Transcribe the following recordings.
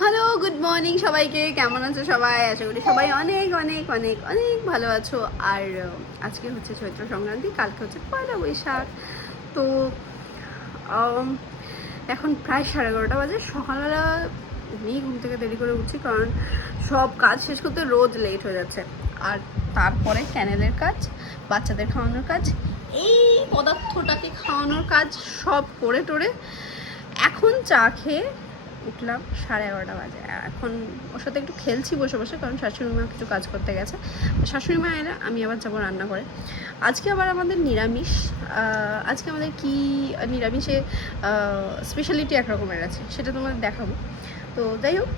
Hello, good morning সবাইকে। কেমন আছো সবাই? আশা করি সবাই অনেক অনেক অনেক অনেক ভালো আছো। আর আজকে হচ্ছে চৈত্র সংক্রান্তি, কালকে হচ্ছে পয়লা বৈশাখ। তো এখন প্রায় 11:30 বাজে। সকালবেলা এমনি ঘুম থেকে দেরি করে উঠছি, কারণ সব কাজ শেষ করতে রোজ লেট হয়ে যাচ্ছে। আর তারপরে ক্যানেলের কাজ, বাচ্চাদের খাওয়ানোর কাজ, এই পদার্থটাকে খাওয়ানোর কাজ সব করে টোরে এখন চা খেয়ে উঠলাম 11:30 বাজে। এখন ওর সাথে একটু খেলছি বসে বসে, কারণ শাশুড়ি মা কিছু কাজ করতে গেছে। শাশুড়ি মা এলে আমি আবার যাবো রান্না করে। আজকে আবার আমাদের নিরামিষ। আজকে আমাদের কি নিরামিষে স্পেশালিটি এক রকমের আছে, সেটা তোমাদের দেখাবো। তো যাই হোক,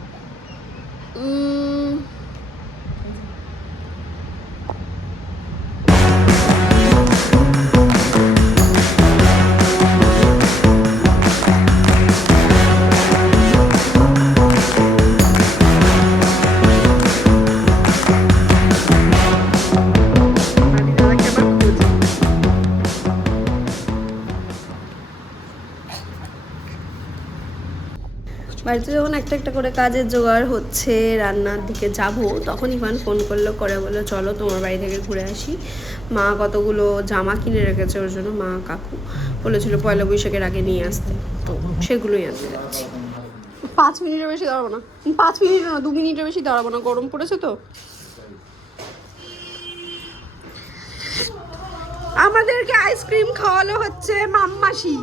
বাড়িতে যখন একটা একটা করে কাজের জোগাড় হচ্ছে, রান্নার দিকে যাব, তখন ইভান ফোন করলো, করে বললো চলো তোমার বাড়ি থেকে ঘুরে আসি। মা কতগুলো জামা কিনে রেখেছে ওর জন্য, মা কাকু বলেছিল পয়লা বৈশাখের আগে নিয়ে আসতে, তো সেগুলোই আনতে যাচ্ছি। 5 মিনিটের বেশি দাঁড়াবো না, 5 মিনিট না, 2 মিনিটের বেশি দাঁড়াবো না, গরম পড়েছে তো। আমাদেরকে আইসক্রিম খাওয়ালো হচ্ছে মাম্মাসি,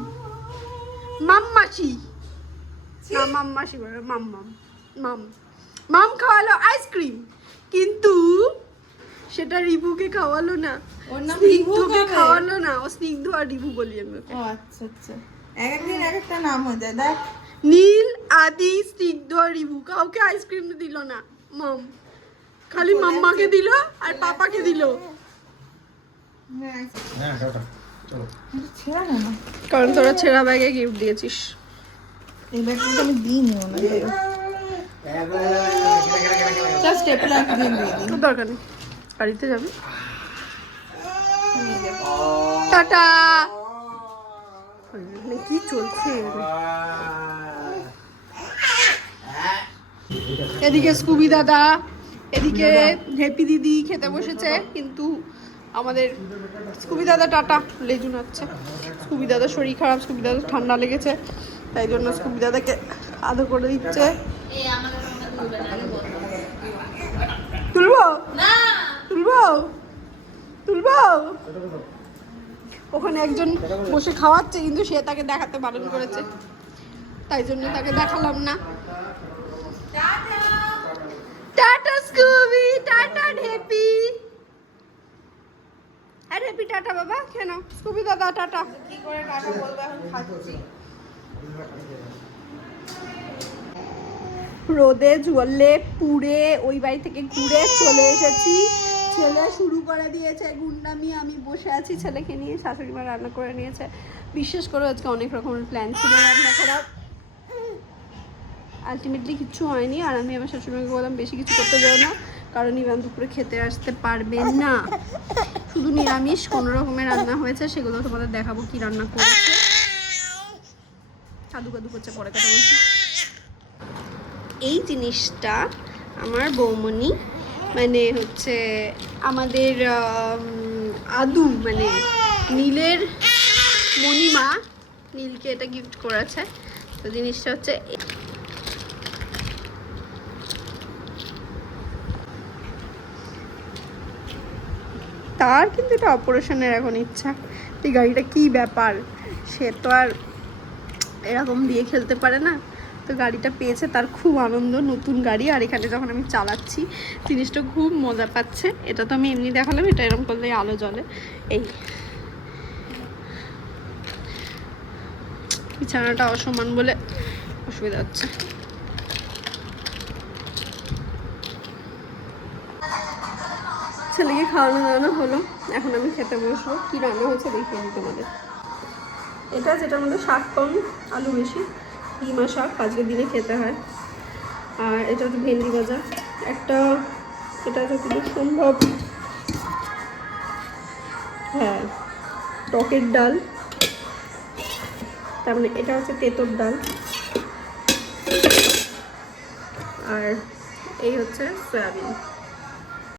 মাম্মাসি না মাম্মাসি বলে, মাম্মাম, মাম মাম খাওয়ালো আইসক্রিম, কিন্তু সেটা রিভুকে খাওয়ালো না, স্নিগ্ধকে খাওয়ালো না। ও স্নিগ্ধ আর রিভু বলি আমি। ও আচ্ছা আচ্ছা, একদিন এক একটা নাম হয়ে যায়। দেখ, নীল, আদি, স্নিগ্ধ আর রিভু, কাউকে আইসক্রিম দিল না মাম, খালি মাম্মাকে দিল আর পাপাকে দিল। কারণ তোরা ছেঁড়া ব্যাগে গিফট দিয়েছিস। এই ব্যাগটা আমি দিইনি মনে হয়। জাস্ট স্টেপলার দিয়ে দিই। দরকার নেই, বাড়িতে যাবে। টাটা। কি চলছে এদিকে? স্কুবি দাদা, এদিকে হ্যাপি দিদি খেতে বসেছে, কিন্তু আমাদের স্কুবি দাদা টাটা লেজু নাচ্ছে। স্কুবি দাদার শরীর খারাপ, স্কুবি দাদার ঠান্ডা লেগেছে, তাই জন্য স্কুবি দাদাকে আদর করে দিচ্ছে। তুলবো তুলবো তুলবো। ওখানে একজন বসে খাওয়াচ্ছে, কিন্তু সে তাকে দেখাতে বারণ করেছে, তাই জন্য তাকে দেখালাম না। Tata Scooby, tata Happy. আর হ্যাপি টাটা বাবা, কেন স্কুবি দাদা টাটা? কি করে টাকা বলবো, এখন খাচ্ছি। রোদে জ্বললে পুড়ে ওই বাড়ি থেকে ঘুরে চলে এসেছি। ছেলে শুরু করে দিয়েছে গুন্ডামি, আমি বসে আছি ছেলেকে নিয়ে। শাশুড়ি মা রান্না করে নিয়েছে। বিশেষ করে আজকে অনেক রকমের প্ল্যান ছিল রান্না করার, আলটিমেটলি কিচ্ছু হয়নি। আর আমি আমার শাশুড়িমাকে বললাম বেশি কিছু করতে যাও না, কারণ ইভান দুপুরে খেতে আসতে পারবে না। শুধু নিরামিষ কোনো রকমের রান্না হয়েছে, সেগুলো তোমাদের দেখাবো কি রান্না করেছে। কাদু কাদু করছে, পরে কথা বলছি। এই জিনিসটা আমার বৌমনি, মানে হচ্ছে আমাদের আদু, মানে নীলের মণিমা নীলকে এটা গিফট করেছে। তো জিনিসটা হচ্ছে তার, কিন্তু এটা অপারেশনের এখন ইচ্ছা। এই গাড়িটা কি ব্যাপার, সে তো আর এরকম দিয়ে খেলতে পারে না। তো গাড়িটা পেয়েছে, তার খুব আনন্দ, নতুন গাড়ি। আর এখানে যখন আমি চালাচ্ছি জিনিসটা খুব মজা পাচ্ছে। এটা তো আমি এমনি দেখালাম, এটা এরকম করলে আলো জ্বলে। এই বিছানাটা অসমান বলে অসুবিধা হচ্ছে। ছেলেকে খাওয়ানো দাওয়ানো হলো, এখন আমি খেতে বসবো। কি রান্না হয়েছে দেখিয়ে দিই তোমাদের। এটা যেটার মধ্যে শাক কম, আলু বেশি, কিমা শাক আজকের দিনে খেতে হয়। আর এটা হচ্ছে ভেন্ডি ভাজা একটা, এটা যতদূর সম্ভব হ্যাঁ টকের ডাল, তার মানে এটা হচ্ছে তেঁতুর ডাল, আর এই হচ্ছে সয়াবিন।